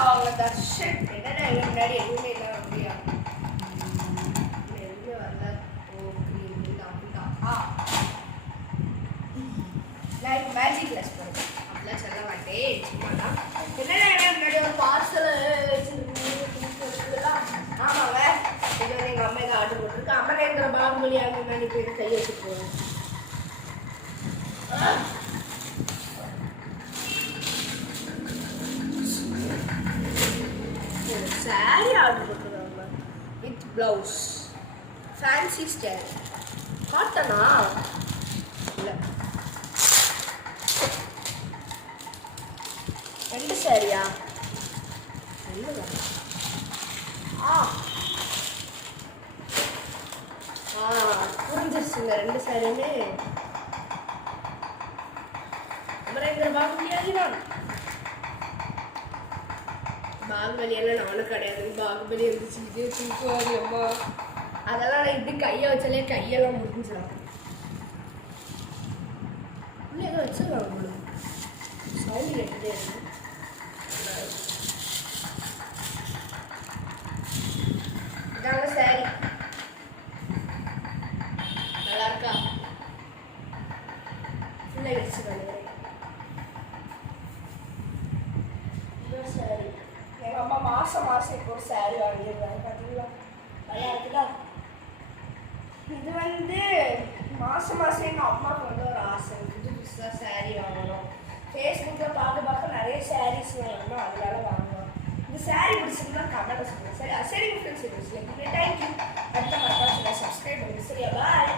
அவங்க தர்ஷன் என்னடா முன்னாடி எதுவுமே இல்லை அப்படியா எதுவுமே வரல. ஓகே நான் மேஜிக் கிளாஸ் போகிறேன் அப்படிலாம் சொல்ல மாட்டேன் சும்மா தான். என்னடா முன்னாடி ஒரு பார்சல் வச்சுருக்கீங்களா? ஆமாங்க, இது வந்து எங்கள் அம்மா தான் ஆர்டர் போட்டிருக்கு. அமரேந்திர பாகுபலி அவங்க மேலே போய் கையை வச்சுட்டு போவேன். சாரி ஆர்டர் போட்டுருக்காங்க வித் ப்ளவுஸ் ஃபேன்சி ஸ்டைல். காட்டனா இல்லை, 2 சாரியா? புரிஞ்சிருச்சுங்க. 2 சாரியுமே அமரேந்திர பாகுபலியாகிறான். பாகுபலியெல்லாம் நானும் கிடையாது. பாகுபலி இருந்துச்சு, இதே தூக்குவாரி அம்மா. அதெல்லாம் நான் இப்படி கையை வச்சாலே கையெல்லாம் முடிஞ்சிடும். இன்னும் ஏதோ வச்சுருவாங்க உங்களுக்கு சவுண்ட் கேட்டுட்டே இருக்கு. இதாங்க சாரி, நல்லா இருக்கா? ஃபுல்லாக வச்சு பண்ணுறேன். சாரி எங்கள் அம்மா மாதம் இப்போ ஒரு சாரி வாங்கிடுறாங்க. பார்த்தீங்களா, நல்லா இருக்குதா? இது வந்து மாதம் எங்கள் அம்மாவுக்கு வந்து ஒரு ஆசை, புது புதுசாக சாரி வாங்கணும். ஃபேஸ்புக்கில் பார்க்க நிறைய சாரீஸ் வாங்கணும், அதனால வாங்கணும். இந்த சாரி பிடிச்சிருந்தா கமெண்ட் சொல்லுங்கள். சரி, சரிங்க ஃப்ரெண்ட்ஸ், தேங்க்யூ. அடுத்த மறக்காம சப்ஸ்கிரைப் பண்ணுங்கள். சரியா, பாய்.